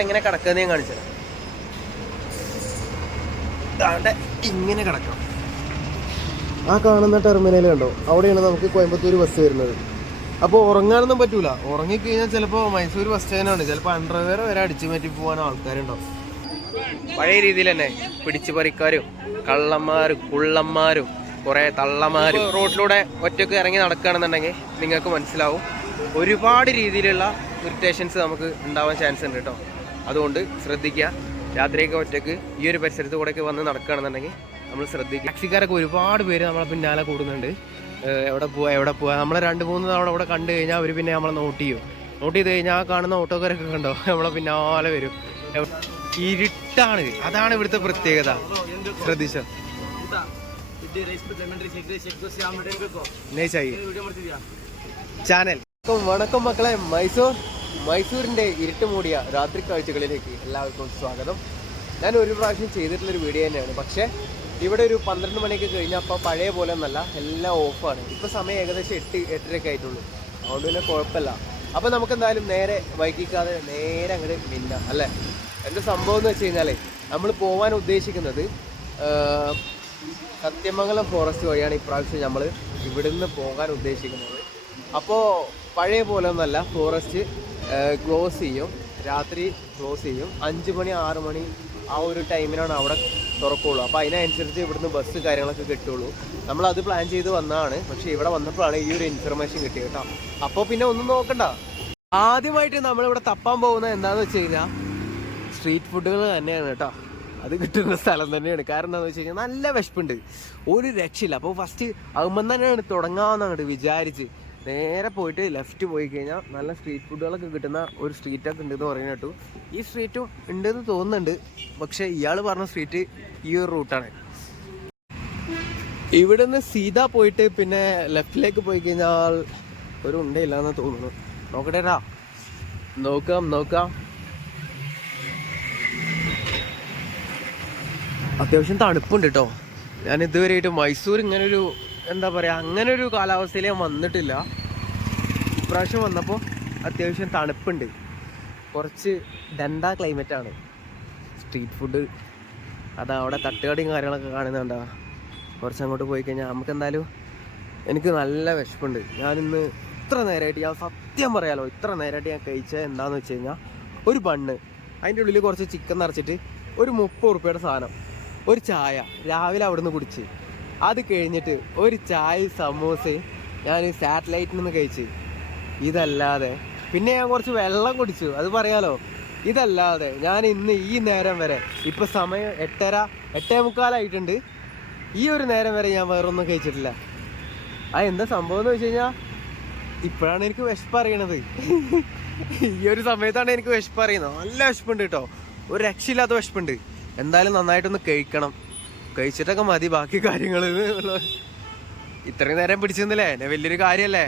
എങ്ങനെ കിടക്കുന്നത് ഞാൻ കാണിച്ചു ഇങ്ങനെ കിടക്കാം ആ കാണുന്ന ടെർമിനൽ കണ്ടോ? അവിടെയാണ് നമുക്ക് കോയമ്പത്തൂർ ബസ് വരുന്നത്. അപ്പോൾ ഉറങ്ങാനൊന്നും പറ്റൂല. ഉറങ്ങിക്കഴിഞ്ഞാൽ ചിലപ്പോൾ മൈസൂർ ബസ് സ്റ്റാൻഡാണ് ചിലപ്പോൾ അണ്ടർവെയർ വരെ അടിച്ചു മാറ്റി പോകാൻ ആൾക്കാരുണ്ടാവും. പഴയ രീതിയിൽ തന്നെ പിടിച്ചു പറിക്കാരും കള്ളന്മാരും കുള്ളന്മാരും കുറേ തള്ളന്മാരും. റോഡിലൂടെ ഒറ്റയ്ക്ക് ഇറങ്ങി നടക്കുകയാണെന്നുണ്ടെങ്കിൽ നിങ്ങൾക്ക് മനസ്സിലാവും. ഒരുപാട് രീതിയിലുള്ള ഇറിറ്റേഷൻസ് നമുക്ക് ഉണ്ടാവാൻ ചാൻസ് ഉണ്ട് കേട്ടോ. അതുകൊണ്ട് ശ്രദ്ധിക്കുക. രാത്രിയൊക്കെ ഒറ്റയ്ക്ക് ഈ ഒരു പരിസരത്ത് കൂടെയൊക്കെ വന്ന് നടക്കുകയാണെന്നുണ്ടെങ്കിൽ നമ്മൾ ശ്രദ്ധിക്കുക. ടാക്സിക്കാരൊക്കെ ഒരുപാട് പേര് നമ്മളെ പിന്നാലെ കൂടുന്നുണ്ട്. എവിടെ പോവാ എവിടെ പോവാ. നമ്മളെ രണ്ട് മൂന്ന് തവണ ഇവിടെ കണ്ടു കഴിഞ്ഞാൽ അവർ പിന്നെ നമ്മളെ നോട്ട് ചെയ്യും. നോട്ട് ചെയ്ത് കഴിഞ്ഞാൽ ആ കാണുന്ന ഓട്ടോക്കാരൊക്കെ കണ്ടോ? നമ്മളെ പിന്നാലെ വരും. ഇരുട്ടാണ്. അതാണ് ഇവിടുത്തെ പ്രത്യേകത. ശ്രദ്ധിച്ച? ചാനൽ വണക്കം മക്കളെ മൈസൂർ. മൈസൂരിന്റെ ഇരുട്ട് മൂടിയ രാത്രി കാഴ്ചകളിലേക്ക് എല്ലാവർക്കും സ്വാഗതം. ഞാൻ ഒരു പ്രാവശ്യം ചെയ്തിട്ടുള്ളൊരു വീഡിയോ തന്നെയാണ്. പക്ഷേ ഇവിടെ ഒരു പന്ത്രണ്ട് മണിയൊക്കെ കഴിഞ്ഞാൽ അപ്പോൾ പഴയ പോലെ ഒന്നല്ല എല്ലാം ഓഫാണ് ഇപ്പോൾ സമയം ഏകദേശം എട്ട് എട്ടരയൊക്കെ ആയിട്ടുള്ളൂ. അതുകൊണ്ട് പിന്നെ കുഴപ്പമില്ല. അപ്പോൾ നമുക്ക് എന്തായാലും നേരെ വൈകിക്കാതെ നേരെ അങ്ങോട്ട് മിന്ന അല്ലേ? എന്റെ സംഭവം എന്ന് വെച്ച് കഴിഞ്ഞാൽ നമ്മൾ പോകാൻ ഉദ്ദേശിക്കുന്നത് സത്യമംഗലം ഫോറസ്റ്റ് വഴിയാണ് ഇപ്രാവശ്യം നമ്മൾ ഇവിടുന്ന് പോകാൻ ഉദ്ദേശിക്കുന്നത്. അപ്പോൾ പഴയ പോലെ ഒന്നല്ല ഫോറസ്റ്റ് ക്ലോസ് ചെയ്യും. രാത്രി ക്ലോസ് ചെയ്യും. അഞ്ച് മണി ആറ് മണി ആ ഒരു ടൈമിനാണ് അവിടെ തുറക്കുള്ളൂ. അപ്പോൾ അതിനനുസരിച്ച് ഇവിടുന്ന് ബസ് കാര്യങ്ങളൊക്കെ കിട്ടുള്ളൂ. നമ്മളത് പ്ലാൻ ചെയ്ത് വന്നതാണ്. പക്ഷേ ഇവിടെ വന്നപ്പോഴാണ് ഈ ഒരു ഇൻഫർമേഷൻ കിട്ടിയത് കേട്ടോ. അപ്പോൾ പിന്നെ ഒന്നും നോക്കണ്ട. ആദ്യമായിട്ട് നമ്മളിവിടെ തപ്പാൻ പോകുന്നത് എന്താണെന്ന് വെച്ച് കഴിഞ്ഞാൽ സ്ട്രീറ്റ് ഫുഡുകൾ തന്നെയാണ് കേട്ടോ. അത് കിട്ടുന്ന സ്ഥലം തന്നെയാണ്. കാരണം എന്താണെന്ന് വെച്ച് കഴിഞ്ഞാൽ നല്ല വിശപ്പുണ്ട്. ഒരു രക്ഷയില്ല. അപ്പോൾ ഫസ്റ്റ് അമ്മൻ തന്നെയാണ് തുടങ്ങാമെന്ന് അങ്ങോട്ട് വിചാരിച്ച് നേരെ പോയിട്ട് ലെഫ്റ്റ് പോയി കഴിഞ്ഞാൽ നല്ല സ്ട്രീറ്റ് ഫുഡുകളൊക്കെ കിട്ടുന്ന ഒരു സ്ട്രീറ്റൊക്കെ ഉണ്ടെന്ന് പറയുന്ന കേട്ടു. ഈ സ്ട്രീറ്റും ഉണ്ടെന്ന് തോന്നുന്നുണ്ട്. പക്ഷേ ഇയാൾ പറഞ്ഞ സ്ട്രീറ്റ് ഈ ഒരു റൂട്ടാണ് ഇവിടെ നിന്ന് സീത പോയിട്ട് പിന്നെ ലെഫ്റ്റിലേക്ക് പോയി കഴിഞ്ഞാൽ ഒരു ഉണ്ടയില്ലാന്ന് തോന്നുന്നു. നോക്കട്ടേടാ നോക്കാം നോക്കാം. അത്യാവശ്യം തണുപ്പുണ്ട് കേട്ടോ ഞാൻ ഇതുവരെയായിട്ട് മൈസൂർ ഇങ്ങനൊരു എന്താ പറയുക അങ്ങനൊരു ഒരു കാലാവസ്ഥയിൽ ഞാൻ വന്നിട്ടില്ല. ഇപ്രാവശ്യം വന്നപ്പോൾ അത്യാവശ്യം തണുപ്പുണ്ട്. കുറച്ച് ഡണ്ട ക്ലൈമറ്റാണ് സ്ട്രീറ്റ് ഫുഡ് അതാ അവിടെ തട്ടുകടയും കാര്യങ്ങളൊക്കെ കാണുന്നുണ്ടാ? കുറച്ച് അങ്ങോട്ട് പോയി കഴിഞ്ഞാൽ നമുക്ക് എന്തായാലും എനിക്ക് നല്ല വിശപ്പുണ്ട്. ഞാനിന്ന് ഇത്ര നേരമായിട്ട് ഞാൻ സത്യം പറയാലോ ഇത്ര നേരമായിട്ട് ഞാൻ കഴിച്ചത് എന്താണെന്ന് വെച്ച് കഴിഞ്ഞാൽ ഒരു ബണ്ണ്. അതിന്റെ ഉള്ളിൽ കുറച്ച് ചിക്കൻ നിറച്ചിട്ട് ഒരു മുപ്പത് ഉറുപ്പ്യയുടെ സാധനം. ഒരു ചായ. രാവിലെ അവിടുന്ന് കുടിച്ച്. അത് കഴിഞ്ഞിട്ട് ഒരു ചായ സമൂസയും ഞാൻ സാറ്റലൈറ്റിൽ നിന്ന് കഴിച്ച്. ഇതല്ലാതെ. പിന്നെ ഞാൻ കുറച്ച് വെള്ളം കുടിച്ചു. അത് പറയാലോ? ഇതല്ലാതെ ഞാൻ ഇന്ന് ഈ നേരം വരെ ഇപ്പം സമയം എട്ടര എട്ടേ മുക്കാലായിട്ടുണ്ട്. ഈ ഒരു നേരം വരെ ഞാൻ വേറൊന്നും കഴിച്ചിട്ടില്ല. ആ എന്താ സംഭവം എന്ന് വെച്ച് കഴിഞ്ഞാൽ ഇപ്പോഴാണ് എനിക്ക് വിശപ്പ് അറിയണത്. ഈ ഒരു സമയത്താണ് എനിക്ക് വിശപ്പ് അറിയുന്നത്. നല്ല വിശപ്പുണ്ട് കേട്ടോ. ഒരു രക്ഷയില്ലാത്ത വിശപ്പുണ്ട്. എന്തായാലും നന്നായിട്ടൊന്ന് കഴിക്കണം. കഴിച്ചിട്ടൊക്കെ മതി ബാക്കി കാര്യങ്ങൾ ഇത്രയും നേരം പിടിച്ചെന്നല്ലേ എന്നെ വലിയൊരു കാര്യമല്ലേ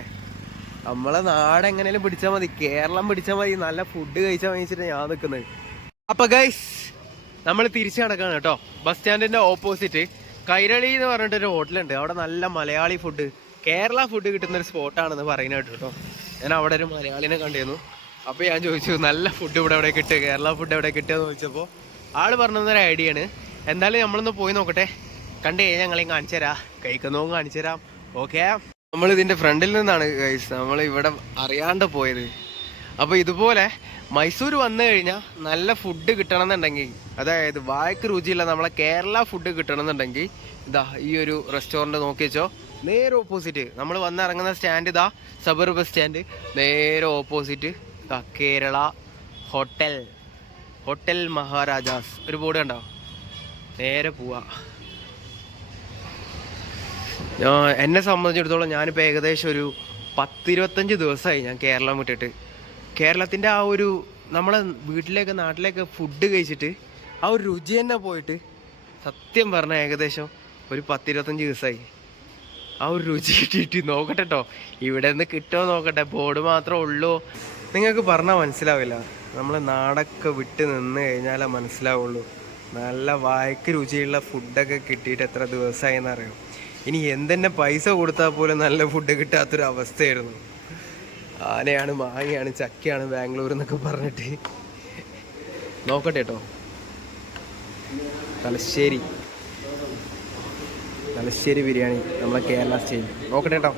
നമ്മളെ നാട് എങ്ങനെയും പിടിച്ചാൽ മതി. കേരളം പിടിച്ചാൽ മതി. നല്ല ഫുഡ് കഴിച്ചാൽ വാങ്ങിച്ചിട്ട് ഞാൻ നിൽക്കുന്നത് അപ്പൊ ഗൈസ് നമ്മൾ തിരിച്ചു നടക്കാണ് കേട്ടോ. ബസ് സ്റ്റാൻഡിന്റെ ഓപ്പോസിറ്റ് കൈരളി എന്ന് പറഞ്ഞിട്ട് ഒരു ഹോട്ടലുണ്ട് അവിടെ നല്ല മലയാളി ഫുഡ് കേരള ഫുഡ് കിട്ടുന്ന ഒരു സ്പോട്ടാണെന്ന് പറയുന്നത് കേട്ടോ ഞാൻ അവിടെ ഒരു മലയാളിനെ കണ്ടിരുന്നു. അപ്പോൾ ഞാൻ ചോദിച്ചു നല്ല ഫുഡ് ഇവിടെ എവിടെ കിട്ടുക? കേരള ഫുഡ് എവിടെ കിട്ടുക? എന്ന് ചോദിച്ചപ്പോൾ ആൾ പറഞ്ഞൊരു ഐഡിയ ആണ്. എന്തായാലും നമ്മളൊന്ന് പോയി നോക്കട്ടെ. കണ്ടേ ഞങ്ങളെയും കാണിച്ചു തരാം കഴിക്കുന്നതും കാണിച്ചു തരാം ഓക്കെ നമ്മൾ ഇതിന്റെ ഫ്രണ്ടിൽ നിന്നാണ് ഗൈസ് നമ്മൾ ഇവിടെ അറിയാണ്ട് പോയത്. അപ്പോൾ ഇതുപോലെ മൈസൂർ വന്നു കഴിഞ്ഞാൽ നല്ല ഫുഡ് കിട്ടണമെന്നുണ്ടെങ്കിൽ അതായത് വായ്ക്ക് രുചിയില്ല നമ്മളെ കേരള ഫുഡ് കിട്ടണമെന്നുണ്ടെങ്കിൽ ഇതാ ഈ ഒരു റെസ്റ്റോറന്റ് നോക്കി വെച്ചോ. നേരെ ഓപ്പോസിറ്റ് നമ്മൾ വന്നിറങ്ങുന്ന സ്റ്റാൻഡ് ഇതാ സബർ ബസ് സ്റ്റാൻഡ് നേരെ ഓപ്പോസിറ്റ് ഇതാ കേരള ഹോട്ടൽ ഹോട്ടൽ മഹാരാജാസ്. ഒരു ബോർഡ് കണ്ടോ? നേരെ പോവാ. എന്നെ സംബന്ധിച്ചിടത്തോളം ഞാനിപ്പോൾ ഏകദേശം ഒരു പത്തിരുപത്തഞ്ച് ദിവസമായി ഞാൻ കേരളം വിട്ടിട്ട്. കേരളത്തിന്റെ ആ ഒരു നമ്മളെ വീട്ടിലേക്ക് നാട്ടിലേക്ക് ഫുഡ് കഴിച്ചിട്ട് ആ ഒരു രുചി തന്നെ പോയിട്ട് സത്യം പറഞ്ഞാൽ ഏകദേശം ഒരു പത്തിരുപത്തഞ്ച് ദിവസമായി. ആ ഒരു രുചി കിട്ടിയിട്ട് നോക്കട്ടെ കേട്ടോ ഇവിടെ നിന്ന് കിട്ടുമോ നോക്കട്ടെ ബോർഡ് മാത്രമേ ഉള്ളൂ. നിങ്ങൾക്ക് പറഞ്ഞാൽ മനസ്സിലാവില്ല. നമ്മൾ നാടൊക്കെ വിട്ട് നിന്ന് കഴിഞ്ഞാലേ മനസ്സിലാവുള്ളൂ. നല്ല വായ്ക്ക് രുചിയുള്ള ഫുഡൊക്കെ കിട്ടിയിട്ട് എത്ര ദിവസമായി എന്നറിയാം ഇനി എന്തെന്നെ പൈസ കൊടുത്താൽ പോലും നല്ല ഫുഡ് കിട്ടാത്തൊരു അവസ്ഥയായിരുന്നു. ആനയാണ് മാങ്ങയാണ് ചക്കയാണ് ബാംഗ്ലൂർ എന്നൊക്കെ പറഞ്ഞിട്ട്. നോക്കട്ടെ കേട്ടോ തലശ്ശേരി. തലശ്ശേരി ബിരിയാണി നമ്മളെ കേരള സ്റ്റൈൽ. നോക്കട്ടെ കേട്ടോ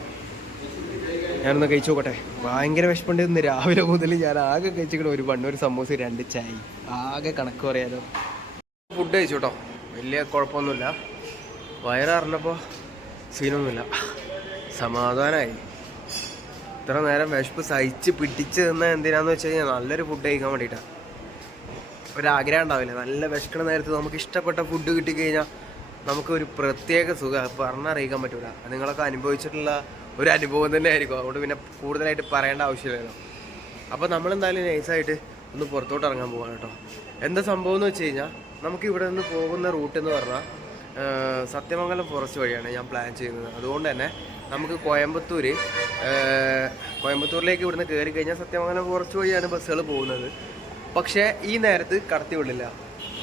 ഞാനൊന്ന് കഴിച്ചു നോക്കട്ടെ. ഭയങ്കര വിഷമുണ്ട് ഇന്ന് രാവിലെ മുതൽ ഞാൻ ആകെ കഴിച്ചിട്ട് ഒരു ബണ്ണ് ഒരു സമൂസ രണ്ട് ചായ. ആകെ കണക്ക് പറയാലോ. ഫുഡ് കഴിച്ചു കേട്ടോ വലിയ കുഴപ്പമൊന്നുമില്ല. വയററിഞ്ഞപ്പോൾ സീനൊന്നുമില്ല. സമാധാനമായി ഇത്ര നേരം വിശപ്പ് സഹിച്ച് പിടിച്ച് നിന്ന എന്തിനാന്ന് വെച്ച് കഴിഞ്ഞാൽ നല്ലൊരു ഫുഡ് കഴിക്കാൻ വേണ്ടിയിട്ടാണ് ഒരാഗ്രഹം ഉണ്ടാവില്ല? നല്ല വിശക്കണ നേരത്ത് നമുക്ക് ഇഷ്ടപ്പെട്ട ഫുഡ് കിട്ടിക്കഴിഞ്ഞാൽ നമുക്ക് ഒരു പ്രത്യേക സുഖം. പറഞ്ഞറിയിക്കാൻ പറ്റൂല. നിങ്ങളൊക്കെ അനുഭവിച്ചിട്ടുള്ള ഒരു അനുഭവം തന്നെ ആയിരിക്കും അതുകൊണ്ട് പിന്നെ കൂടുതലായിട്ട് പറയേണ്ട ആവശ്യമില്ലല്ലോ. അപ്പോൾ നമ്മളെന്തായാലും നൈസായിട്ട് ഒന്ന് പുറത്തോട്ട് ഇറങ്ങാൻ പോവാണ് കേട്ടോ. എന്താ സംഭവം എന്ന് വെച്ച് കഴിഞ്ഞാൽ നമുക്ക് ഇവിടെ നിന്ന് പോകുന്ന റൂട്ട് എന്ന് പറഞ്ഞാൽ സത്യമംഗലം ഫോറസ്റ്റ് വഴിയാണ് ഞാൻ പ്ലാൻ ചെയ്യുന്നത്. അതുകൊണ്ട് തന്നെ നമുക്ക് കോയമ്പത്തൂർ കോയമ്പത്തൂരിലേക്ക് ഇവിടുന്ന് കയറി കഴിഞ്ഞാൽ സത്യമംഗലം ഫോറസ്റ്റ് വഴിയാണ് ബസ്സുകൾ പോകുന്നത്. പക്ഷേ ഈ നേരത്ത് കടത്തി വിടില്ല.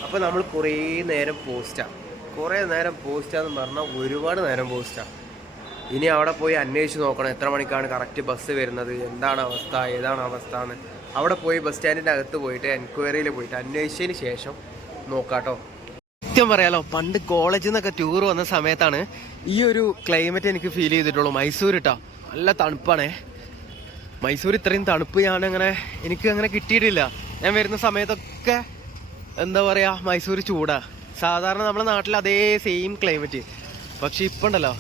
അപ്പോൾ നമ്മൾ കുറേ നേരം പോസ്റ്റാണ് കുറേ നേരം പോസ്റ്റാന്ന് പറഞ്ഞാൽ ഒരുപാട് നേരം പോസ്റ്റാണ് ഇനി അവിടെ പോയി അന്വേഷിച്ച് നോക്കണം. എത്ര മണിക്കാണ് കറക്റ്റ് ബസ് വരുന്നത്? എന്താണ് അവസ്ഥ? ഏതാണ് അവസ്ഥ എന്ന് അവിടെ പോയി ബസ് സ്റ്റാൻഡിന്റെ അകത്ത് പോയിട്ട് എൻക്വയറിയിൽ പോയിട്ട് അന്വേഷിച്ചതിന് ശേഷം നോക്കാട്ടോ. സത്യം പറയാലോ പണ്ട് കോളേജിൽ നിന്നൊക്കെ ടൂർ വന്ന സമയത്താണ് ഈ ഒരു ക്ലൈമറ്റ് എനിക്ക് ഫീൽ ചെയ്തിട്ടുള്ളൂ. മൈസൂർ ഇട്ടാ നല്ല തണുപ്പാണേ. മൈസൂർ ഇത്രയും തണുപ്പ് ഞാൻ അങ്ങനെ എനിക്ക് അങ്ങനെ കിട്ടിയിട്ടില്ല. ഞാൻ വരുന്ന സമയത്തൊക്കെ എന്താ പറയുക മൈസൂർ ചൂടാ. സാധാരണ നമ്മുടെ നാട്ടിൽ അതേ സെയിം ക്ലൈമറ്റ് പക്ഷെ ഇപ്പം ഉണ്ടല്ലോ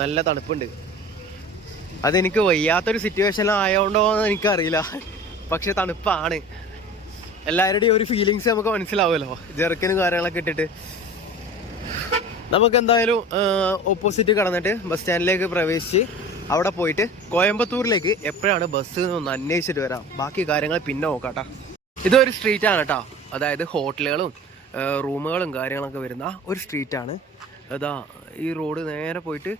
നല്ല തണുപ്പുണ്ട്. അതെനിക്ക് വയ്യാത്തൊരു സിറ്റുവേഷനിലായോണ്ടോ എന്ന് എനിക്കറിയില്ല. പക്ഷെ തണുപ്പാണ്. എല്ലാവരുടെയും ഒരു ഫീലിങ്സ് നമുക്ക് മനസ്സിലാവുമല്ലോ. ജെർക്കിനും കാര്യങ്ങളൊക്കെ ഇട്ടിട്ട്. നമുക്ക് എന്തായാലും ഓപ്പോസിറ്റ് കടന്നിട്ട് ബസ് സ്റ്റാൻഡിലേക്ക് പ്രവേശിച്ച് അവിടെ പോയിട്ട് കോയമ്പത്തൂരിലേക്ക് എപ്പോഴാണ് ബസ് ഒന്ന് അന്വേഷിച്ചിട്ട് വരാം. ബാക്കി കാര്യങ്ങൾ പിന്നെ നോക്കാട്ടാ. ഇതൊരു സ്ട്രീറ്റ് ആണ് കേട്ടോ അതായത് ഹോട്ടലുകളും റൂമുകളും കാര്യങ്ങളൊക്കെ വരുന്ന ഒരു സ്ട്രീറ്റ് ആണ്. അതാ ഈ റോഡ് നേരെ പോയിട്ട്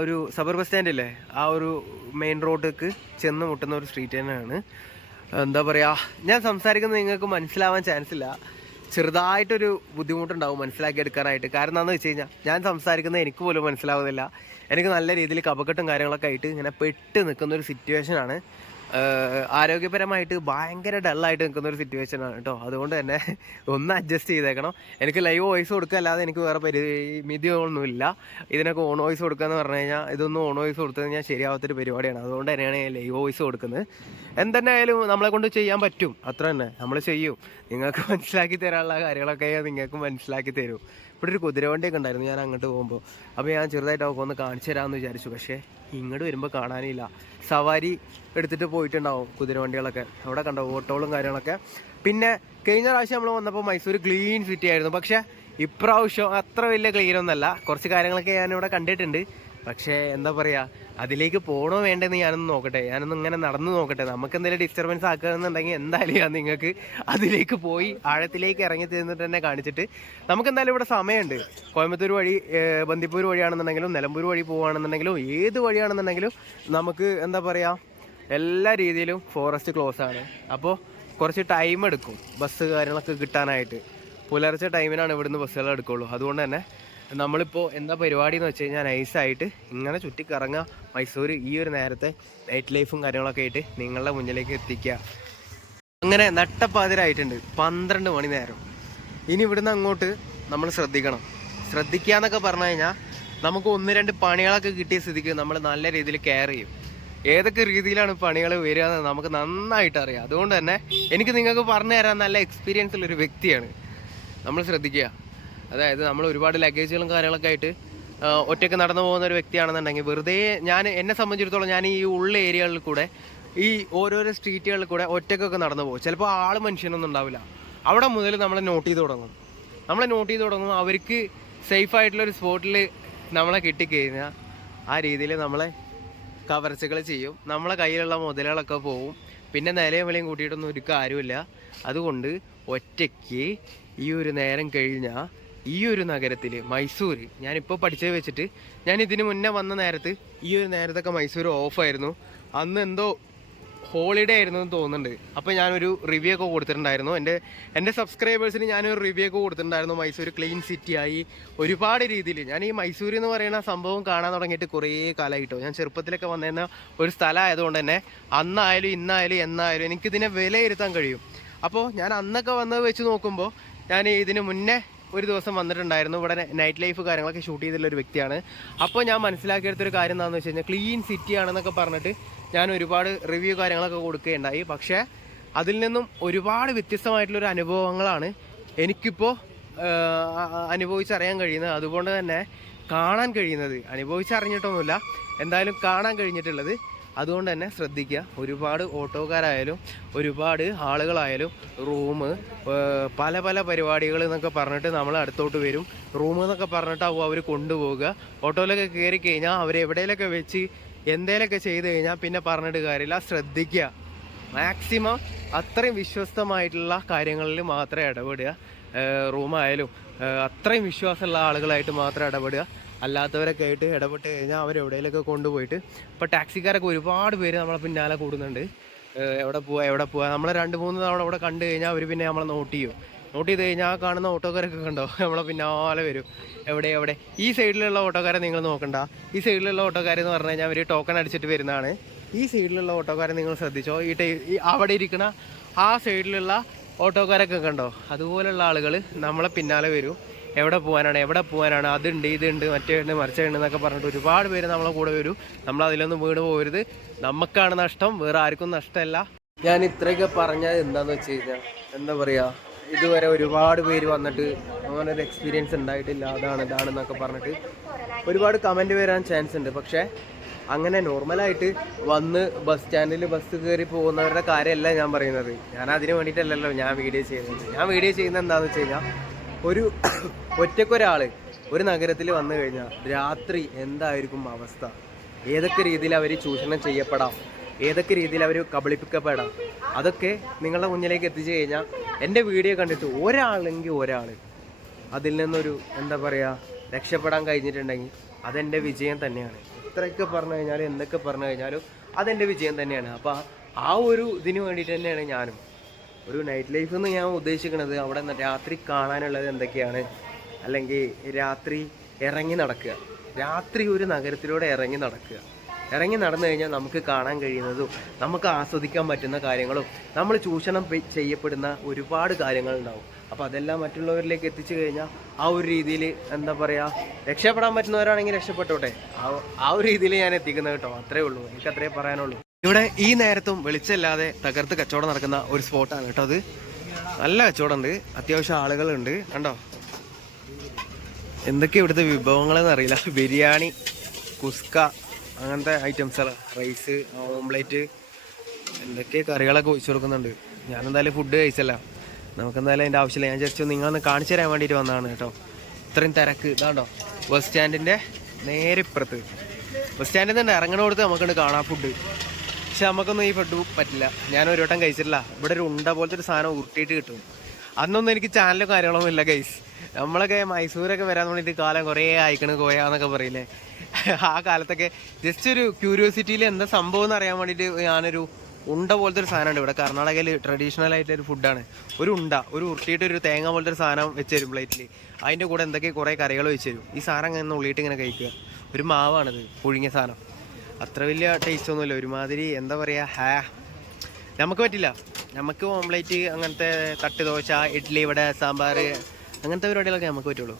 ഒരു സബർ ബസ് സ്റ്റാൻഡ് ഇല്ലേ? ആ ഒരു മെയിൻ റോഡിലേക്ക് ചെന്ന് മുട്ടുന്ന ഒരു സ്ട്രീറ്റ് തന്നെയാണ്. എന്താ പറയുക ഞാൻ സംസാരിക്കുന്നത് നിങ്ങൾക്ക് മനസ്സിലാവാൻ ചാൻസ് ഇല്ല. ചെറുതായിട്ടൊരു ബുദ്ധിമുട്ടുണ്ടാവും മനസ്സിലാക്കി എടുക്കാനായിട്ട് കാരണം എന്താണെന്ന് വെച്ച് കഴിഞ്ഞാൽ ഞാൻ സംസാരിക്കുന്നത് എനിക്ക് പോലും മനസ്സിലാവുന്നില്ല. എനിക്ക് നല്ല രീതിയിൽ കപക്കെട്ടും കാര്യങ്ങളൊക്കെ ആയിട്ട് ഇങ്ങനെ പെട്ട് നിൽക്കുന്ന ഒരു സിറ്റുവേഷനാണ് ആരോഗ്യപരമായിട്ട് ഭയങ്കര ഡള്ളായിട്ട് നിൽക്കുന്ന ഒരു സിറ്റുവേഷൻ ആണ് കേട്ടോ. അതുകൊണ്ട് തന്നെ ഒന്ന് അഡ്ജസ്റ്റ് ചെയ്തേക്കണം. എനിക്ക് ലൈവ് വോയിസ് കൊടുക്കുക അല്ലാതെ എനിക്ക് വേറെ പരിമിതികളൊന്നുമില്ല ഇതിനൊക്കെ ഓൺ വോയിസ് കൊടുക്കുക എന്ന് പറഞ്ഞു കഴിഞ്ഞാൽ ഇതൊന്നും ഓൺ വോയിസ് കൊടുത്തു കഴിഞ്ഞാൽ ശരിയാവാത്തൊരു പരിപാടിയാണ്. അതുകൊണ്ട് തന്നെയാണ് ഞാൻ ലൈവ് വോയിസ് കൊടുക്കുന്നത്. എന്തെന്നെ ആയാലും നമ്മളെ കൊണ്ട് ചെയ്യാൻ പറ്റും. അത്ര തന്നെ. നമ്മൾ ചെയ്യും. നിങ്ങൾക്ക് മനസ്സിലാക്കി തരാനുള്ള കാര്യങ്ങളൊക്കെ നിങ്ങൾക്ക് മനസ്സിലാക്കി തരും. ഇവിടെ ഒരു കുതിരവണ്ടിയൊക്കെ ഉണ്ടായിരുന്നു ഞാൻ അങ്ങോട്ട് പോകുമ്പോൾ അപ്പോൾ ഞാൻ ചെറുതായിട്ട് അവൾക്ക് ഒന്ന് കാണിച്ചു തരാമെന്ന് വിചാരിച്ചു. പക്ഷേ ഇങ്ങോട്ട് വരുമ്പോൾ കാണാനില്ല. സവാരി എടുത്തിട്ട് പോയിട്ടുണ്ടാവും കുതിരവണ്ടികളൊക്കെ അവിടെ കണ്ട ഓട്ടോകളും കാര്യങ്ങളൊക്കെ. പിന്നെ കഴിഞ്ഞ പ്രാവശ്യം നമ്മൾ വന്നപ്പോൾ മൈസൂർ ക്ലീൻ സിറ്റി ആയിരുന്നു. പക്ഷേ ഇപ്രാവശ്യം അത്ര വലിയ ക്ലീൻ ഒന്നല്ല. കുറച്ച് കാര്യങ്ങളൊക്കെ ഞാനിവിടെ കണ്ടിട്ടുണ്ട്. പക്ഷേ എന്താ പറയുക അതിലേക്ക് പോകണോ വേണ്ടെന്ന് ഞാനൊന്ന് നോക്കട്ടെ. ഞാനൊന്ന് ഇങ്ങനെ നടന്നു നോക്കട്ടെ. നമുക്ക് എന്തെങ്കിലും ഡിസ്റ്റർബൻസ് ആക്കുകയെന്നുണ്ടെങ്കിൽ എന്തായാലും ഞാൻ നിങ്ങൾക്ക് അതിലേക്ക് പോയി ആഴത്തിലേക്ക് ഇറങ്ങി തീർന്നിട്ട് തന്നെ കാണിച്ചിട്ട് നമുക്ക് എന്തായാലും ഇവിടെ സമയമുണ്ട്. കോയമ്പത്തൂർ വഴി ബന്ദിപ്പൂർ വഴിയാണെന്നുണ്ടെങ്കിലും നിലമ്പൂർ വഴി പോവുകയാണെന്നുണ്ടെങ്കിലും ഏത് വഴിയാണെന്നുണ്ടെങ്കിലും നമുക്ക് എന്താ പറയുക എല്ലാ രീതിയിലും ഫോറസ്റ്റ് ക്ലോസ് ആണ്. അപ്പോൾ കുറച്ച് ടൈം എടുക്കും ബസ് കാര്യങ്ങളൊക്കെ കിട്ടാനായിട്ട്. പുലർച്ചെ ടൈമിനാണ് ഇവിടുന്ന് ബസ്സുകൾ എടുക്കുള്ളൂ അതുകൊണ്ട് തന്നെ നമ്മളിപ്പോൾ എന്താ പരിപാടി എന്ന് വെച്ച് കഴിഞ്ഞാൽ നൈസായിട്ട് ഇങ്ങനെ ചുറ്റിക്കറങ്ങുക മൈസൂർ ഈ ഒരു നേരത്തെ നൈറ്റ് ലൈഫും കാര്യങ്ങളൊക്കെ ആയിട്ട് നിങ്ങളുടെ മുന്നിലേക്ക് എത്തിക്കുക അങ്ങനെ നട്ടപ്പാതിരായിട്ടുണ്ട് പന്ത്രണ്ട് മണി നേരം. ഇനി ഇവിടുന്ന് അങ്ങോട്ട് നമ്മൾ ശ്രദ്ധിക്കണം. ശ്രദ്ധിക്കുക എന്നൊക്കെ പറഞ്ഞു കഴിഞ്ഞാൽ നമുക്ക് ഒന്ന് രണ്ട് പണികളൊക്കെ കിട്ടിയ സ്ഥിതിക്ക് നമ്മൾ നല്ല രീതിയിൽ കെയർ ചെയ്യും. ഏതൊക്കെ രീതിയിലാണ് പണികൾ വരിക എന്ന് നമുക്ക് നന്നായിട്ട് അറിയാം. അതുകൊണ്ട് തന്നെ എനിക്ക് നിങ്ങൾക്ക് പറഞ്ഞു തരാൻ നല്ല എക്സ്പീരിയൻസ് ഉള്ള ഒരു വ്യക്തിയാണ്. നമ്മൾ ശ്രദ്ധിക്കുക. അതായത് നമ്മൾ ഒരുപാട് ലഗേജുകളും കാര്യങ്ങളൊക്കെ ആയിട്ട് ഒറ്റയ്ക്ക് നടന്നു പോകുന്ന ഒരു വ്യക്തിയാണെന്നുണ്ടെങ്കിൽ വെറുതെ ഞാൻ എന്നെ സംബന്ധിച്ചിടത്തോളം ഞാൻ ഈ ഉള്ള ഏരിയകളിൽ കൂടെ ഈ ഓരോരോ സ്ട്രീറ്റുകളിൽ കൂടെ ഒറ്റയ്ക്കൊക്കെ നടന്നു പോകും. ചിലപ്പോൾ ആൾ മനുഷ്യനൊന്നും ഉണ്ടാവില്ല. അവിടെ മുതൽ നമ്മൾ നോട്ട് ചെയ്ത് തുടങ്ങും. നമ്മൾ നോട്ട് ചെയ്ത് തുടങ്ങും. അവർക്ക് സേഫ് ആയിട്ടുള്ള ഒരു സ്പോട്ടിൽ നമ്മളെ കിട്ടിക്കഴിഞ്ഞാൽ ആ രീതിയിൽ നമ്മളെ കവർച്ചകൾ ചെയ്യും. നമ്മളെ കയ്യിലുള്ള മുതലുകളൊക്കെ പോവും. പിന്നെ നിലയും വിലയും കൂട്ടിയിട്ടൊന്നും ഒരു കാര്യമില്ല അതുകൊണ്ട് ഒറ്റയ്ക്ക് ഈ ഒരു നേരം കഴിഞ്ഞാൽ ഈ ഒരു നഗരത്തിൽ മൈസൂർ ഞാനിപ്പോൾ പഠിച്ചത് വെച്ചിട്ട് ഞാൻ ഇതിന് മുന്നേ വന്ന നേരത്ത് ഈ ഒരു നേരത്തൊക്കെ മൈസൂർ ഓഫായിരുന്നു അന്ന് എന്തോ ഹോളിഡേ ആയിരുന്നു എന്ന് തോന്നുന്നുണ്ട്. അപ്പോൾ ഞാനൊരു റിവ്യൂ ഒക്കെ കൊടുത്തിട്ടുണ്ടായിരുന്നു. എന്റെ എന്റെ സബ്സ്ക്രൈബേഴ്സിന് ഞാനൊരു റിവ്യൂ ഒക്കെ കൊടുത്തിട്ടുണ്ടായിരുന്നു. മൈസൂർ ക്ലീൻ സിറ്റി ആയി ഒരുപാട് രീതിയിൽ ഞാൻ ഈ മൈസൂർ എന്ന് പറയുന്ന സംഭവം കാണാൻ തുടങ്ങിയിട്ട് കുറേ കാലമായിട്ടോ ഞാൻ ചെറുപ്പത്തിലൊക്കെ വന്നിരുന്ന ഒരു സ്ഥലമായതുകൊണ്ട് തന്നെ അന്നായാലും ഇന്നായാലും എന്നായാലും എനിക്കിതിനെ വിലയിരുത്താൻ കഴിയും. അപ്പോൾ ഞാൻ അന്നൊക്കെ വന്നത് വെച്ച് നോക്കുമ്പോൾ ഞാൻ ഇതിന് മുന്നേ ഒരു ദിവസം വന്നിട്ടുണ്ടായിരുന്നു. ഇവിടെ നൈറ്റ് ലൈഫ് കാര്യങ്ങളൊക്കെ ഷൂട്ട് ചെയ്തിട്ടുള്ള ഒരു വ്യക്തിയാണ്. അപ്പോൾ ഞാൻ മനസ്സിലാക്കിയെടുത്തൊരു കാര്യം എന്താണെന്ന് വെച്ച് കഴിഞ്ഞാൽ ക്ലീൻ സിറ്റി ആണെന്നൊക്കെ പറഞ്ഞിട്ട് ഞാൻ ഒരുപാട് റിവ്യൂ കാര്യങ്ങളൊക്കെ കൊടുക്കുകയുണ്ടായി. പക്ഷേ അതിൽ നിന്നും ഒരുപാട് വ്യത്യസ്തമായിട്ടുള്ളൊരു അനുഭവങ്ങളാണ് എനിക്കിപ്പോൾ അനുഭവിച്ചറിയാൻ കഴിയുന്നത്. അതുകൊണ്ട് തന്നെ കാണാൻ കഴിയുന്നത്. അനുഭവിച്ചറിഞ്ഞിട്ടൊന്നുമില്ല. എന്തായാലും കാണാൻ കഴിഞ്ഞിട്ടുള്ളത് അതുകൊണ്ട് തന്നെ ശ്രദ്ധിക്കുക. ഒരുപാട് ഓട്ടോക്കാരായാലും ഒരുപാട് ആളുകളായാലും റൂം പല പല പരിപാടികൾ എന്നൊക്കെ പറഞ്ഞിട്ട് നമ്മൾ അടുത്തോട്ട് വരും. റൂം എന്നൊക്കെ പറഞ്ഞിട്ടാവും അവർ കൊണ്ടുപോവുക. ഓട്ടോയിലൊക്കെ കയറി കഴിഞ്ഞാൽ അവരെവിടെയൊക്കെ വെച്ച് എന്തേലൊക്കെ ചെയ്ത് കഴിഞ്ഞാൽ പിന്നെ പറഞ്ഞിട്ട് കാര്യമില്ല. ശ്രദ്ധിക്കുക. മാക്സിമം അത്രയും വിശ്വസ്തമായിട്ടുള്ള കാര്യങ്ങളിൽ മാത്രമേ ഇടപെടുക. റൂമായാലും അത്രയും വിശ്വാസമുള്ള ആളുകളായിട്ട് മാത്രം ഇടപെടുക. അല്ലാത്തവരൊക്കെ ആയിട്ട് ഇടപെട്ട് കഴിഞ്ഞാൽ അവരെവിടെയെങ്കിലൊക്കെ കൊണ്ടുപോയിട്ട് ഇപ്പോൾ ടാക്സിക്കാരൊക്കെ ഒരുപാട് പേര് നമ്മളെ പിന്നാലെ കൂടുന്നുണ്ട്. എവിടെ പോവാ എവിടെ പോവാ. നമ്മളെ രണ്ട് മൂന്ന് തവണ അവിടെ കണ്ടു കഴിഞ്ഞാൽ അവർ പിന്നെ നമ്മളെ നോട്ട് ചെയ്യും. നോട്ട് ചെയ്ത് കഴിഞ്ഞാൽ ആ കാണുന്ന ഓട്ടോക്കാരൊക്കെ കണ്ടോ? നമ്മളെ പിന്നാലെ വരും. എവിടെ എവിടെ? ഈ സൈഡിലുള്ള ഓട്ടോക്കാരെ നിങ്ങൾ നോക്കണ്ട. ഈ സൈഡിലുള്ള ഓട്ടോക്കാരെന്ന് പറഞ്ഞു കഴിഞ്ഞാൽ അവർ ടോക്കൺ അടിച്ചിട്ട് വരുന്നതാണ്. ഈ സൈഡിലുള്ള ഓട്ടോക്കാരെ നിങ്ങൾ ശ്രദ്ധിച്ചോ? ഈ അവിടെ ഇരിക്കുന്ന ആ സൈഡിലുള്ള ഓട്ടോക്കാരൊക്കെ കണ്ടോ? അതുപോലുള്ള ആളുകൾ നമ്മളെ പിന്നാലെ വരും. എവിടെ പോകാനാണ് എവിടെ പോകാനാണ് അതുണ്ട് ഇതുണ്ട് മറ്റേ ഉണ്ട് മറിച്ചുണ്ട് എന്നൊക്കെ പറഞ്ഞിട്ട് ഒരുപാട് പേര് നമ്മളെ കൂടെ വരും. നമ്മൾ അതിലൊന്നും വീട് പോകരുത്. നമുക്കാണ് നഷ്ടം വേറെ ആർക്കും നഷ്ടമല്ല. ഞാൻ ഇത്രയൊക്കെ പറഞ്ഞത് എന്താന്ന് വെച്ച് കഴിഞ്ഞാൽ എന്താ പറയാ ഇതുവരെ ഒരുപാട് പേര് വന്നിട്ട് അങ്ങനെ ഒരു എക്സ്പീരിയൻസ് ഉണ്ടായിട്ടില്ല. അതാണ് ഇതാണെന്നൊക്കെ പറഞ്ഞിട്ട് ഒരുപാട് കമന്റ് വരാൻ ചാൻസ് ഉണ്ട്. പക്ഷേ അങ്ങനെ നോർമലായിട്ട് വന്ന് ബസ് സ്റ്റാൻഡിൽ ബസ് കയറി പോകുന്നവരുടെ കാര്യമല്ല ഞാൻ പറയുന്നത്. ഞാൻ അതിന് വേണ്ടിയിട്ടല്ലല്ലോ ഞാൻ വീഡിയോ ചെയ്യുന്നത്. ഞാൻ വീഡിയോ ചെയ്യുന്നത് എന്താണെന്ന് വെച്ച് കഴിഞ്ഞാൽ ഒരു ഒറ്റക്കൊരാൾ ഒരു നഗരത്തിൽ വന്നു കഴിഞ്ഞാൽ രാത്രി എന്തായിരിക്കും അവസ്ഥ? ഏതൊക്കെ രീതിയിൽ അവർ ചൂഷണം ചെയ്യപ്പെടാം? ഏതൊക്കെ രീതിയിൽ അവർ കബളിപ്പിക്കപ്പെടാം? അതൊക്കെ നിങ്ങളുടെ മുന്നിലേക്ക് എത്തിച്ചു കഴിഞ്ഞാൽ എന്റെ വീഡിയോ കണ്ടിട്ട് ഒരാളെങ്കിൽ ഒരാൾ അതിൽ നിന്നൊരു എന്താ പറയുക രക്ഷപ്പെടാൻ കഴിഞ്ഞിട്ടുണ്ടെങ്കിൽ അതെന്റെ വിജയം തന്നെയാണ്. ഇത്രയൊക്കെ പറഞ്ഞു കഴിഞ്ഞാലും എന്തൊക്കെ പറഞ്ഞു കഴിഞ്ഞാലും അതെന്റെ വിജയം തന്നെയാണ്. അപ്പോൾ ആ ഒരു ഇതിന് വേണ്ടിയിട്ട് തന്നെയാണ് ഞാനും. ഒരു നൈറ്റ് ലൈഫ് എന്ന് ഞാൻ ഉദ്ദേശിക്കുന്നത് അവിടെ രാത്രി കാണാനുള്ളത് എന്തൊക്കെയാണ്? അല്ലെങ്കിൽ രാത്രി ഇറങ്ങി നടക്കുക. രാത്രി ഒരു നഗരത്തിലൂടെ ഇറങ്ങി നടക്കുക. ഇറങ്ങി നടന്നു കഴിഞ്ഞാൽ നമുക്ക് കാണാൻ കഴിയുന്നതും നമുക്ക് ആസ്വദിക്കാൻ പറ്റുന്ന കാര്യങ്ങളും നമ്മൾ ചൂഷണം ചെയ്യപ്പെടുന്ന ഒരുപാട് കാര്യങ്ങൾ ഉണ്ടാവും. അപ്പോൾ അതെല്ലാം മറ്റുള്ളവരിലേക്ക് എത്തിച്ചു കഴിഞ്ഞാൽ ആ ഒരു രീതിയിൽ എന്താ പറയുക രക്ഷപ്പെടാൻ പറ്റുന്നവരാണെങ്കിൽ രക്ഷപ്പെട്ടോട്ടെ. ആ ആ ഒരു രീതിയിൽ ഞാൻ എത്തിക്കുന്നത് കേട്ടോ. അത്രേ ഉള്ളൂ. എനിക്ക് അത്രേ പറയാനുള്ളൂ. ഇവിടെ ഈ നേരത്തും വെളിച്ചമില്ലാതെ തകർത്ത് കച്ചവടം നടക്കുന്ന ഒരു സ്പോട്ടാണ് കേട്ടോ അത്. നല്ല കച്ചവടം ഉണ്ട് അത്യാവശ്യം ആളുകളുണ്ട്. കണ്ടോ? എന്തൊക്കെ ഇവിടുത്തെ വിഭവങ്ങളെന്ന് അറിയില്ല. ബിരിയാണി കുസ്ക അങ്ങനത്തെ ഐറ്റംസ് റൈസ് ഓംലേറ്റ് എന്തൊക്കെ കറികളൊക്കെ ഒഴിച്ചു കൊടുക്കുന്നുണ്ട്. ഞാനെന്തായാലും ഫുഡ് കഴിച്ചല്ല. നമുക്കെന്തായാലും അതിന്റെ ആവശ്യമില്ല. ഞാൻ ജസ്റ്റ് നിങ്ങളൊന്ന് കാണിച്ചു തരാൻ വേണ്ടിയിട്ട് വന്നതാണ് കേട്ടോ. ഇത്രയും തിരക്ക്. ഇതാണ്ടോ ബസ് സ്റ്റാൻഡിന്റെ നേരെ ഇപ്പുറത്ത്. ബസ് സ്റ്റാൻഡിൽ നിന്ന് ഇറങ്ങണ കൊടുത്ത് നമുക്കുണ്ട് കാണാം ഫുഡ് പക്ഷെ നമുക്കൊന്നും ഈ ഫുഡ് പറ്റില്ല. ഞാൻ ഒരു വട്ടം കഴിച്ചിട്ടില്ല. ഇവിടെ ഒരു ഉണ്ട പോലത്തെ ഒരു സാധനം ഉരുട്ടിയിട്ട് കിട്ടും. അന്നൊന്നും എനിക്ക് ചാനലും കാര്യങ്ങളൊന്നും ഇല്ല ഗൈസ് നമ്മളൊക്കെ മൈസൂരൊക്കെ വരാൻ വേണ്ടിയിട്ട് കാലം കുറേ അയക്കണ് കോയാന്നൊക്കെ പറയില്ലേ. ആ കാലത്തൊക്കെ ജസ്റ്റ് ഒരു ക്യൂരിയോസിറ്റിയിൽ എന്താ സംഭവം എന്ന് അറിയാൻ വേണ്ടിയിട്ട് ഞാനൊരു ഉണ്ട പോലത്തെ ഒരു സാധനമുണ്ട്. ഇവിടെ കർണാടകയിൽ ട്രഡീഷണൽ ആയിട്ടുള്ള ഒരു ഫുഡാണ് ഒരു ഉണ്ട ഒരു ഉരുട്ടിയിട്ട് ഒരു തേങ്ങ പോലത്തെ ഒരു സാധനം വെച്ച് തരും പ്ലേറ്റിൽ അതിന്റെ കൂടെ എന്തൊക്കെ കുറേ കറികൾ വെച്ച് തരും. ഈ സാധനം ഇങ്ങനെ ഉള്ളിയിട്ട് ഇങ്ങനെ കഴിക്കുക. ഒരു മാവാണിത് പുഴുങ്ങിയ സാധനം. അത്ര വലിയ ടേസ്റ്റ് ഒന്നുമില്ല. ഒരുമാതിരി എന്താ പറയുക ഹാ. നമുക്ക് പറ്റില്ല. നമുക്ക് ഓംലേറ്റ് അങ്ങനത്തെ തട്ട് ദോശ ഇഡ്ഡലി ഇവിടെ സാമ്പാർ അങ്ങനത്തെ പരിപാടികളൊക്കെ നമുക്ക് പറ്റുള്ളൂ.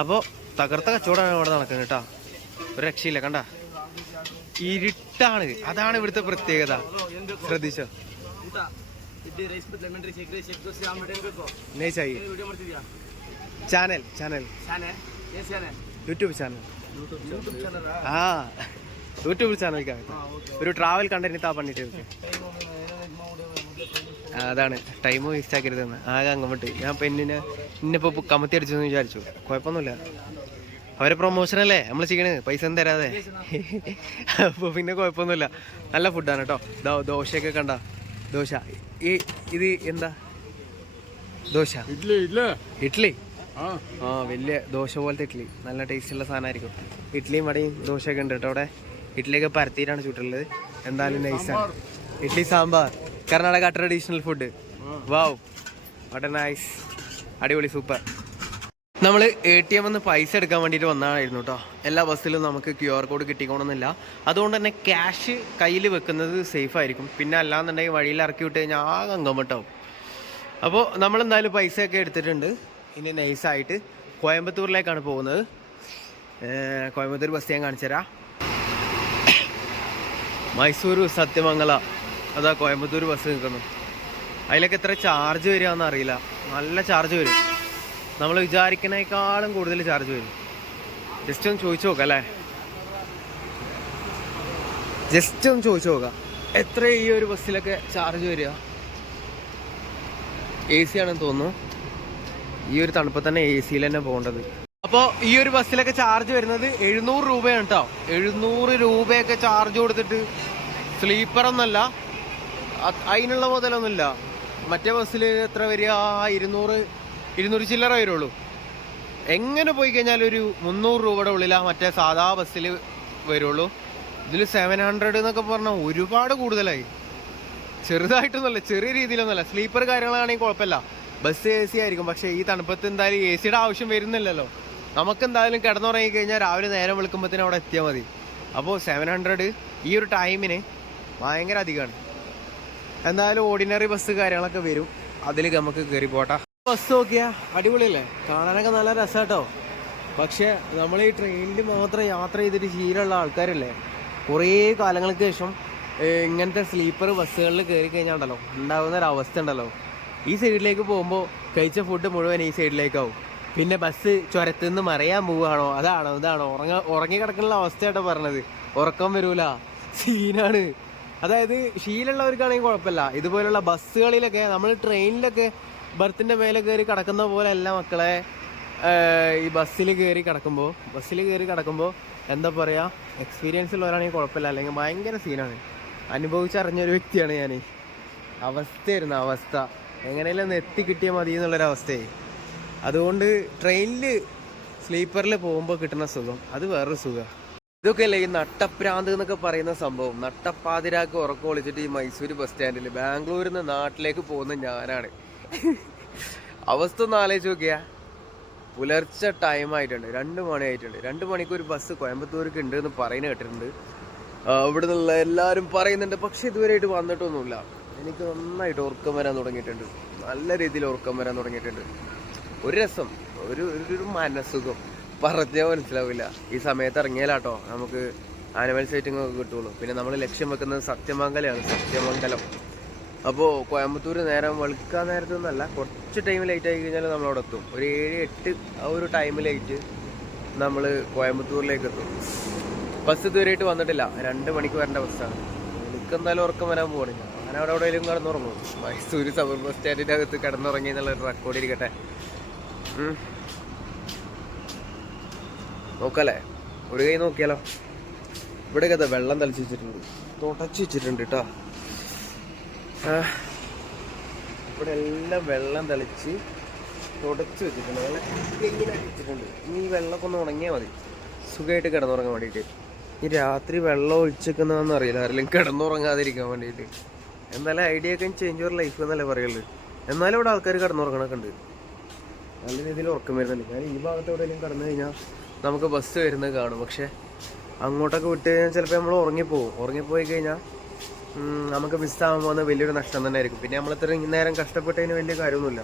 അപ്പോൾ തകർത്ത കച്ചവടമാണ് ഇവിടെ നടക്കുന്നത് കേട്ടോ. ഒരു രക്ഷയില്ല കണ്ട? ഇരുട്ടാണ്. അതാണ് ഇവിടുത്തെ പ്രത്യേകത. ശ്രദ്ധിച്ചോ? ചാനൽ ചാനൽ യൂട്യൂബ് ചാനൽ ആ. യൂട്യൂബിൽ சேனலுக்காக ഒരു ട്രാവൽ കണ്ടിട്ട് ആ പണിട്ട് അതാണ് ടൈം വേസ്റ്റ് ആക്കരുതെന്ന് ആകെ അങ്ങോട്ട്. ഞാൻ പെണ്ണിനെ ഇന്നിപ്പോ കമത്തി അടിച്ചെന്ന് വിചാരിച്ചു. കുഴപ്പമൊന്നുമില്ല. അവരെ പ്രൊമോഷൻ അല്ലേ? നമ്മൾ ചെയ്യണേ. പൈസ ഒന്നും തരാതെ. അപ്പൊ പിന്നെ കുഴപ്പമൊന്നുമില്ല. നല്ല ഫുഡാണ് കേട്ടോ ദോശയൊക്കെ കണ്ട. ദോശ. ഈ ഇത് എന്താ? ദോശ. ഇഡ്ലി ഇഡ്ലി. ആ. വലിയ ദോശ പോലത്തെ ഇഡ്ലി. നല്ല ടേസ്റ്റുള്ള സാധനമായിരിക്കും. ഇഡ്ലിയും വടയും ദോശയൊക്കെ ഉണ്ട് കേട്ടോ അവിടെ. ഇഡ്ഡലിയൊക്കെ പരത്തിയിട്ടാണ് ചുട്ടുള്ളത് എന്തായാലും നൈസാണ് idli sambar. Karnataka traditional food wow vada nice അടിപൊളി സൂപ്പർ നമ്മൾ എ ടി എം പൈസ എടുക്കാൻ വേണ്ടിയിട്ട് വന്നതായിരുന്നു കേട്ടോ എല്ലാ ബസ്സിലും നമുക്ക് ക്യു ആർ കോഡ് കിട്ടിക്കോണമെന്നില്ല അതുകൊണ്ട് തന്നെ ക്യാഷ് കയ്യിൽ വെക്കുന്നത് സേഫ് ആയിരിക്കും. പിന്നെ അല്ലാന്നുണ്ടെങ്കിൽ വഴിയിൽ ഇറക്കി വിട്ട് കഴിഞ്ഞാൽ ആകെ അംഗം കേട്ടോ അപ്പോൾ നമ്മൾ എന്തായാലും പൈസയൊക്കെ എടുത്തിട്ടുണ്ട്. ഇനി നൈസായിട്ട് കോയമ്പത്തൂരിലേക്കാണ് പോകുന്നത്. കോയമ്പത്തൂർ ബസ് ഞാൻ കാണിച്ചു തരാം മൈസൂർ സത്യമംഗല. അതാ കോയമ്പത്തൂർ ബസ് നിൽക്കുന്നു. അതിലൊക്കെ എത്ര ചാർജ് വരികയെന്ന് അറിയില്ല. നല്ല ചാർജ് വരും. നമ്മൾ വിചാരിക്കുന്നതിനേക്കാളും കൂടുതൽ ചാർജ് വരും. ജസ്റ്റ് ഒന്ന് ചോദിച്ചു നോക്കാം അല്ലേ? ജസ്റ്റ് ഒന്ന് ചോദിച്ചു നോക്കാം. എത്ര ഈ ഒരു ബസ്സിലൊക്കെ ചാർജ് വരിക? എ സി ആണെന്ന് തോന്നുന്നു. ഈ ഒരു തണുപ്പ് തന്നെ എ സിയിൽ തന്നെ പോകേണ്ടത്. അപ്പോൾ ഈ ഒരു ബസ്സിലൊക്കെ ചാർജ് വരുന്നത് എഴുന്നൂറ് രൂപയാണ് കേട്ടോ എഴുന്നൂറ് രൂപയൊക്കെ ചാർജ് കൊടുത്തിട്ട് സ്ലീപ്പർ ഒന്നല്ല. അത് അതിനുള്ള മുതലൊന്നുമില്ല. മറ്റേ ബസ്സിൽ എത്ര വരിക? ഇരുന്നൂറ് ഇരുന്നൂറ് ചില്ലറ വരുള്ളൂ. എങ്ങനെ പോയി കഴിഞ്ഞാൽ ഒരു മുന്നൂറ് രൂപയുടെ ഉള്ളിലാണ് മറ്റേ സാധാ ബസ്സിൽ വരുള്ളൂ? ഇതിൽ സെവൻ ഹൺഡ്രഡ് എന്നൊക്കെ പറഞ്ഞാൽ ഒരുപാട് കൂടുതലായി. ചെറുതായിട്ടൊന്നുമല്ല ചെറിയ രീതിയിലൊന്നുമല്ല. സ്ലീപ്പർ കാര്യങ്ങളാണെങ്കിൽ കുഴപ്പമില്ല. ബസ് എ സി ആയിരിക്കും. പക്ഷേ ഈ തണുപ്പത്ത് എന്തായാലും എ സിയുടെ ആവശ്യം വരുന്നില്ലല്ലോ. നമുക്ക് എന്തായാലും കിടന്നുറങ്ങി കഴിഞ്ഞാൽ രാവിലെ നേരം വിളിക്കുമ്പോഴത്തേനും അവിടെ എത്തിയാൽ മതി. അപ്പോൾ സെവൻ ഹൺഡ്രഡ് ഈ ഒരു ടൈമിന് ഭയങ്കര അധികമാണ് എന്തായാലും ഓർഡിനറി ബസ് കാര്യങ്ങളൊക്കെ വരും. അതിൽ നമുക്ക് കയറി പോട്ടെ. ബസ് നോക്കിയാൽ അടിപൊളിയല്ലേ? കാണാനൊക്കെ നല്ല രസാട്ടോ. പക്ഷേ നമ്മൾ ഈ ട്രെയിനിൽ മാത്രം യാത്ര ചെയ്തിട്ട് ശീലമുള്ള ആൾക്കാരല്ലേ? കുറേ കാലങ്ങൾക്ക് ശേഷം ഇങ്ങനത്തെ സ്ലീപ്പർ ബസ്സുകളിൽ കയറി കഴിഞ്ഞാൽ ഉണ്ടല്ലോ ഉണ്ടാകുന്ന ഒരു അവസ്ഥ ഉണ്ടല്ലോ ഈ സൈഡിലേക്ക് പോകുമ്പോൾ കഴിച്ച ഫുഡ് മുഴുവൻ ഈ സൈഡിലേക്കാവും പിന്നെ ബസ് ചുരത്തുനിന്ന് മറിയാൻ പോവുകയാണോ? അതാണോ ഇതാണോ? ഉറങ്ങ ഉറങ്ങി കിടക്കുന്ന അവസ്ഥയായിട്ടോ പറഞ്ഞത്. ഉറക്കം വരൂല. സീനാണ്. അതായത് ശീലമുള്ളവർക്കാണെങ്കിൽ കുഴപ്പമില്ല. ഇതുപോലുള്ള ബസ്സുകളിലൊക്കെ നമ്മൾ ട്രെയിനിലൊക്കെ ബർത്തിന്റെ മേലെ കയറി കിടക്കുന്ന പോലെ അല്ല മക്കളെ ഈ ബസ്സിൽ കയറി കിടക്കുമ്പോൾ ബസ്സിൽ കയറി കിടക്കുമ്പോൾ എന്താ പറയുക എക്സ്പീരിയൻസ് ഉള്ളവരാണെങ്കിൽ കുഴപ്പമില്ല. അല്ലെങ്കിൽ ഭയങ്കര സീനാണ്. അനുഭവിച്ചറിഞ്ഞൊരു വ്യക്തിയാണ് ഞാൻ അവസ്ഥയായിരുന്നു അവസ്ഥ. എങ്ങനെയെങ്കിലും ഒന്ന് എത്തിക്കിട്ടിയാൽ മതി എന്നുള്ളൊരവസ്ഥയായി അതുകൊണ്ട് ട്രെയിനിൽ സ്ലീപ്പറിൽ പോകുമ്പോൾ കിട്ടുന്ന സുഖം. അത് വേറൊരു സുഖം. ഇതൊക്കെയല്ലേ ഈ നട്ടപ്രാന്ത് എന്നൊക്കെ പറയുന്ന സംഭവം. നട്ടപ്പാതിരാക്ക് ഉറക്കം ഒളിച്ചിട്ട് ഈ മൈസൂർ ബസ് സ്റ്റാൻഡിൽ ബാംഗ്ലൂരിൽ നിന്ന് നാട്ടിലേക്ക് പോകുന്ന ഞാനാണ്. അവസ്ഥ ഒന്ന് ആലോചിച്ച് നോക്കിയാ. പുലർച്ചെ ടൈം ആയിട്ടുണ്ട്. രണ്ട് മണി ആയിട്ടുണ്ട്. രണ്ട് മണിക്ക് ഒരു ബസ് കോയമ്പത്തൂർക്ക് ഉണ്ട് എന്ന് പറയുന്നത് കേട്ടിട്ടുണ്ട്. അവിടെ നിന്നുള്ള എല്ലാവരും പറയുന്നുണ്ട്. പക്ഷെ ഇതുവരെയായിട്ട് വന്നിട്ടൊന്നുമില്ല. എനിക്ക് നന്നായിട്ട് ഉറക്കം വരാൻ തുടങ്ങിയിട്ടുണ്ട്. നല്ല രീതിയിൽ ഉറക്കം വരാൻ തുടങ്ങിയിട്ടുണ്ട്. ഒരു രസം ഒരു ഒരു- മനസ്സുഖം. പറഞ്ഞാൽ മനസ്സിലാവില്ല. ഈ സമയത്ത് ഇറങ്ങിയാലാട്ടോ. നമുക്ക് ആനിമൽ സൈറ്റിംഗ് ഒക്കെ കിട്ടുള്ളൂ. പിന്നെ നമ്മൾ ലക്ഷ്യം വെക്കുന്നത് സത്യമംഗലമാണ് സത്യമംഗലം. അപ്പോൾ കോയമ്പത്തൂർ നേരം വെളുക്കാൻ നേരത്തൊന്നല്ല കുറച്ച് ടൈം ലേറ്റ് ആയി കഴിഞ്ഞാൽ നമ്മൾ അവിടെ എത്തും. ഒരു ഏഴ് എട്ട് ആ ഒരു ടൈം ലേറ്റ് നമ്മൾ കോയമ്പത്തൂരിലേക്ക് എത്തും. ബസ് ഇതുവരെയായിട്ട് വന്നിട്ടില്ല. രണ്ട് മണിക്ക് വരേണ്ട ബസ്സാണ് എനിക്ക് എന്തായാലും ഉറക്കം വരാൻ പോകണില്ല ഞാൻ അവിടെ എവിടെയെങ്കിലും കിടന്നുറങ്ങും. മൈസൂർ സബർ ബസ് സ്റ്റാൻഡിന്റെ അകത്ത് കിടന്നുറങ്ങി എന്നുള്ള റെക്കോർഡ് ഇരിക്കട്ടെ. നോക്കല്ലേ? ഒരു കൈ നോക്കിയാലോ? ഇവിടെയൊക്കെ അതെ വെള്ളം തളിച്ച് വെച്ചിട്ടുണ്ട്. തുടച്ച് വെച്ചിട്ടുണ്ട് കേട്ടോ ഇവിടെ എല്ലാം വെള്ളം തളിച്ച് തുടച്ച് വെച്ചിട്ടുണ്ട്. നല്ല വെച്ചിട്ടുണ്ട്. ഇനി ഈ വെള്ളമൊക്കെ ഒന്ന് ഉണങ്ങിയാൽ മതി. സുഖമായിട്ട് കിടന്നുറങ്ങാൻ വേണ്ടിയിട്ട്. ഈ രാത്രി വെള്ളം ഒഴിച്ചേക്കുന്നതെന്ന് അറിയില്ല. ആരെങ്കിലും കിടന്നുറങ്ങാതിരിക്കാൻ വേണ്ടിയിട്ട്. എന്തായാലും ഐഡിയ ഒക്കെ ചേഞ്ച് യുവർ ലൈഫ് എന്നല്ലേ പറയുള്ളൂ. എന്നാലും ഇവിടെ ആൾക്കാർ കിടന്നുറങ്ങണൊക്കെ ഉണ്ട്. നല്ല രീതിയിൽ ഉറക്കം വരുന്നുണ്ട്. ഞാൻ ഈ ഭാഗത്ത് എവിടെയെങ്കിലും കടന്നു കഴിഞ്ഞാൽ നമുക്ക് ബസ് വരുന്നത് കാണും. പക്ഷെ അങ്ങോട്ടൊക്കെ വിട്ട് കഴിഞ്ഞാൽ ചിലപ്പോൾ നമ്മൾ ഉറങ്ങിപ്പോവും. ഉറങ്ങിപ്പോയി കഴിഞ്ഞാൽ നമുക്ക് മിസ്സാകാൻ പോകുന്ന വലിയൊരു നഷ്ടം തന്നെ ആയിരിക്കും. പിന്നെ നമ്മൾ ഇത്ര നേരം കഷ്ടപ്പെട്ടതിന് വലിയ കാര്യമൊന്നുമില്ല.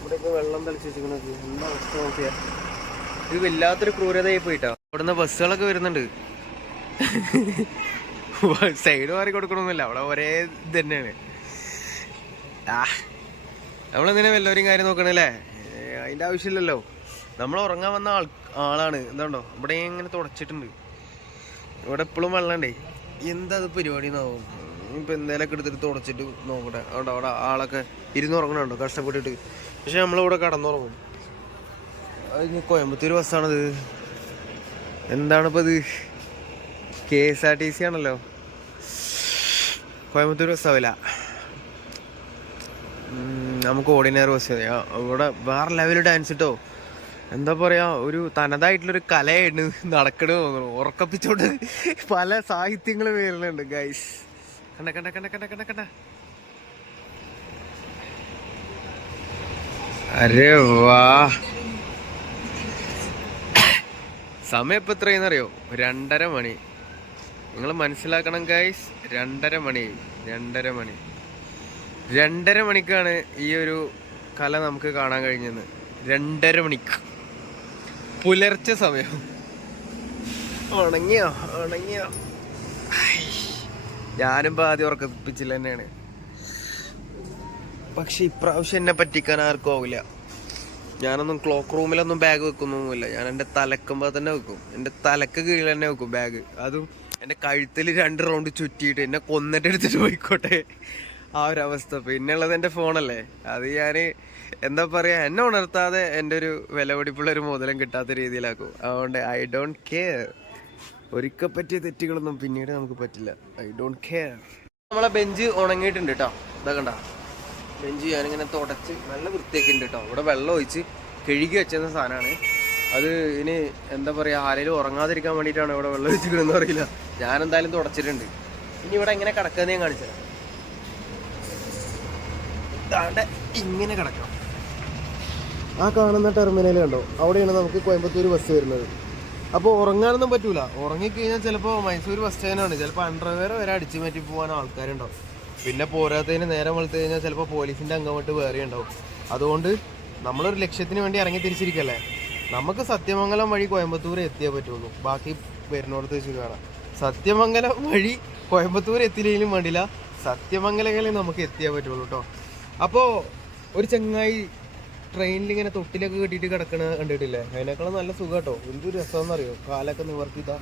ഇവിടെയൊക്കെ വെള്ളം തളിച്ച് വെച്ചിരിക്കുന്നത്. എന്താ അവസ്ഥ നോക്കിയാൽ ഇത് വല്ലാത്തൊരു ക്രൂരതയായി പോയിട്ടാ. അവിടുന്ന് ബസ്സുകളൊക്കെ വരുന്നുണ്ട്. സൈഡ് മാറി കൊടുക്കണമെന്നില്ല അവിടെ ഒരേ ഇത് തന്നെയാണ്. ആ നമ്മളെന്തിനാ വല്ലവരും കാര്യം നോക്കണല്ലേ? അതിന്റെ ആവശ്യമില്ലല്ലോ. നമ്മൾ ഉറങ്ങാൻ വന്ന ആൾ ആളാണ്. എന്താണ്ടോ ഇവിടെ ഇങ്ങനെ തുടച്ചിട്ടുണ്ട്. ഇവിടെ എപ്പോഴും വെള്ളണ്ടേ? എന്താ അത് പരിപാടി എന്നാവും ഇപ്പൊ എന്തേലൊക്കെ എടുത്തിട്ട് തുടച്ചിട്ട് നോക്കട്ടെ. അവിടെ അവിടെ ആളൊക്കെ ഇരുന്ന് ഉറങ്ങണുണ്ടോ? കഷ്ടപ്പെട്ടിട്ട്. പക്ഷെ നമ്മളിവിടെ കടന്നുറങ്ങും. ഇനി കോയമ്പത്തൂർ ബസ്സാണത്. എന്താണിപ്പോൾ ഇത് K S R T C ആണല്ലോ. കോയമ്പത്തൂർ ബസ്സാവില്ല. നമുക്ക് ഓർഡിനറി ബസ് ഇവിടെ വേറെ ലെവൽ ഡാൻസ് കിട്ടോ എന്താ പറയാ ഒരു തനതായിട്ടുള്ളൊരു കലയാണ് നടക്കണ തോന്നുന്നു. ഉറക്കപ്പിച്ചോണ്ട് പല സാഹിത്യങ്ങൾ വരുന്നുണ്ട് ഗൈസ് കണ്ട കണ്ട കണ്ട കണ്ട കണ്ട കണ്ട. അരെ വാ. സമയം ഇപ്പൊ എത്രയെന്നറിയോ രണ്ടര മണി. നിങ്ങൾ മനസ്സിലാക്കണം ഗൈസ് രണ്ടര മണി. രണ്ടര മണി. രണ്ടര മണിക്കാണ് ഈ ഒരു കല നമുക്ക് കാണാൻ കഴിഞ്ഞത്. രണ്ടര മണിക്ക്. പുലർച്ചെ സമയം. ഉണങ്ങിയോ? ഉണങ്ങിയോ. ഞാനും ആദ്യം ഉറക്കപ്പിച്ചില്ല തന്നെയാണ് പക്ഷെ ഇപ്രാവശ്യം എന്നെ പറ്റിക്കാൻ ആർക്കും ആവില്ല. ഞാനൊന്നും ക്ലോക്ക് റൂമിലൊന്നും ബാഗ് വെക്കുന്നൊന്നുമില്ല. ഞാൻ എന്റെ തലക്കുമ്പോൾ തന്നെ വെക്കും. എന്റെ തലക്ക് കീഴിൽ തന്നെ വെക്കും ബാഗ് അതും എന്റെ കഴുത്തിൽ രണ്ട് റൗണ്ട് ചുറ്റിയിട്ട് എന്നെ കൊന്നിട്ട് എടുത്തിട്ട് പോയിക്കോട്ടെ. ആ ഒരു അവസ്ഥ. പിന്നെയുള്ളത് എന്റെ ഫോണല്ലേ. അത് ഞാൻ എന്താ പറയുക എന്നെ ഉണർത്താതെ എന്റെ ഒരു വിലപിടിപ്പുള്ള ഒരു മോതിരം കിട്ടാത്ത രീതിയിലാക്കും. അതുകൊണ്ട് ഐ ഡോണ്ട് കെയർ ഒരിക്കൽ പറ്റിയ തെറ്റുകളൊന്നും പിന്നീട് നമുക്ക് പറ്റില്ല. ഐ ഡോണ്ട് കെയർ നമ്മളെ ബെഞ്ച് ഉണങ്ങിയിട്ടുണ്ട് കേട്ടോ ഇതാ കണ്ട. ബെഞ്ച് ഞാനിങ്ങനെ തുടച്ച് നല്ല വൃത്തിയൊക്കെ ഉണ്ട് കേട്ടോ ഇവിടെ വെള്ളം ഒഴിച്ച് കഴുകി വെച്ചിരുന്ന സാധനമാണ്. അത് ഇനി എന്താ പറയുക ആരെങ്കിലും ഉറങ്ങാതിരിക്കാൻ വേണ്ടിയിട്ടാണ് ഇവിടെ വെള്ളം ഒഴിച്ചിരിക്കണമെന്ന് അറിയില്ല. ഞാൻ എന്തായാലും തുടച്ചിട്ടുണ്ട്. ഇനി ഇവിടെ എങ്ങനെ കിടക്കുന്നത് ഞാൻ കാണിച്ചു തരാം ദാണ്ടെ ഇങ്ങനെ കിടക്കണം. ആ കാണുന്ന ടെർമിനൽ കണ്ടോ? അവിടെയാണ് നമുക്ക് കോയമ്പത്തൂർ ബസ് വരുന്നത്. അപ്പോൾ ഉറങ്ങാനൊന്നും പറ്റൂല. ഉറങ്ങിക്കഴിഞ്ഞാൽ ചിലപ്പോൾ മൈസൂർ ബസ് സ്റ്റാൻഡാണ് ചിലപ്പോൾ അണ്ടർവെയർ വരെ അടിച്ചു മാറ്റി പോകാൻ ആൾക്കാരുണ്ടാവും. പിന്നെ പോരാത്തതിന് നേരം വളർത്തു കഴിഞ്ഞാൽ ചിലപ്പോൾ പോലീസിന്റെ അംഗമായിട്ട് വേറെ ഉണ്ടാവും. അതുകൊണ്ട് നമ്മളൊരു ലക്ഷ്യത്തിന് വേണ്ടി ഇറങ്ങി തിരിച്ചിരിക്കല്ലേ? നമുക്ക് സത്യമംഗലം വഴി കോയമ്പത്തൂർ എത്തിയേ പറ്റുള്ളൂ. ബാക്കി വരുന്നോടത്ത് വെച്ച് കാണാം. സത്യമംഗലം വഴി കോയമ്പത്തൂർ എത്തിയില്ലെങ്കിലും വേണ്ടില്ല. സത്യമംഗലങ്ങളിൽ നമുക്ക് എത്തിയേ പറ്റുള്ളൂ കേട്ടോ അപ്പോൾ ഒരു ചങ്ങായി ട്രെയിനിൽ ഇങ്ങനെ തൊട്ടിലൊക്കെ കെട്ടിയിട്ട് കിടക്കണ കണ്ടിട്ടില്ലേ? അതിനേക്കാളും നല്ല സുഖം കേട്ടോ. എന്തൊരു അറിയോ കാലൊക്കെ നിവർത്തിതാ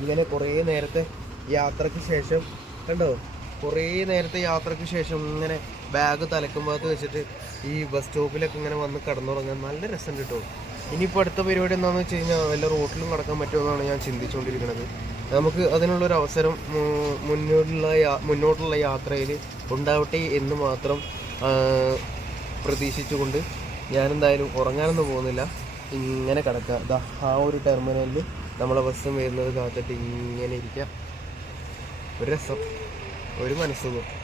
ഇങ്ങനെ കുറേ നേരത്തെ യാത്രയ്ക്ക് ശേഷം കണ്ടോ? കുറേ നേരത്തെ യാത്രയ്ക്ക് ശേഷം ഇങ്ങനെ ബാഗ് തലക്കുമ്പോഴത്ത് വെച്ചിട്ട് ഈ ബസ് സ്റ്റോപ്പിലൊക്കെ ഇങ്ങനെ വന്ന് കിടന്നുറങ്ങാൻ നല്ല രസം കേട്ടോ. ഇനിയിപ്പോൾ അടുത്ത പരിപാടി എന്താണെന്ന് വെച്ച് കഴിഞ്ഞാൽ വല്ല റോട്ടിലും കിടക്കാൻ പറ്റുമെന്നാണ് ഞാൻ ചിന്തിച്ചുകൊണ്ടിരിക്കുന്നത്. നമുക്ക് അതിനുള്ളൊരു അവസരം മുന്നോട്ടുള്ള മുന്നോട്ടുള്ള യാത്രയിൽ ഉണ്ടാവട്ടെ എന്ന് മാത്രം പ്രതീക്ഷിച്ചുകൊണ്ട് ഞാനെന്തായാലും ഉറങ്ങാനൊന്നും പോകുന്നില്ല. ഇങ്ങനെ കിടക്കുക. ദാ ആ ഒരു ടെർമിനലിൽ നമ്മളെ ബസ് വരുന്നത് കാത്തിട്ട് ഇങ്ങനെ ഇരിക്കുക. ഒരു രസം. ഒരു മനസ്സുഖം.